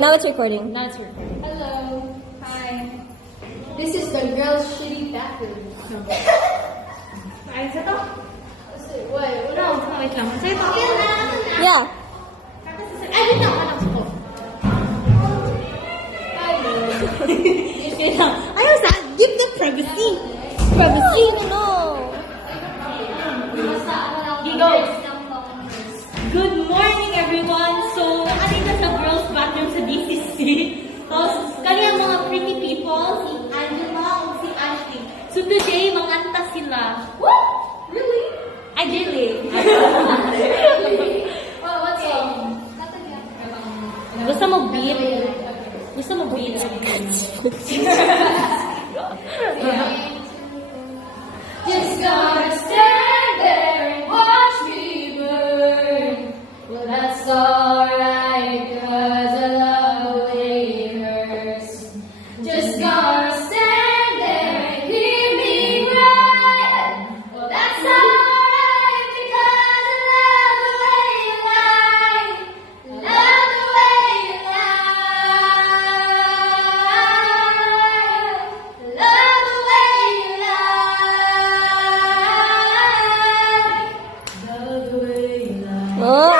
Now it's recording. Now it's recording. Hello. Hi. This is the girl's shitty bathroom. Ay, sa to? Wait, Wait lang. Sa ito. Yeah. Ay, wait lang. Alam ko. Wait lang. Ano sa? Give the privacy. Privacy, no. Go. Good morning, everyone. So, nakalimutan sa girls' bathroom sa DCC. Tapos, kanyang mga pretty people, si Angela, si Ashley. So, today, manganta sila. What? Really? I really. What's up? Gusto mo beat? Gusto mo beat? Just gonna stand there and watch me burn. Well, that's alright, cause I love the way it hurts. Just gonna stand there and hear me cry. Well, that's alright, because I love the way you lie. Love the way you lie. Love the way you lie. Love the way you lie. Oh.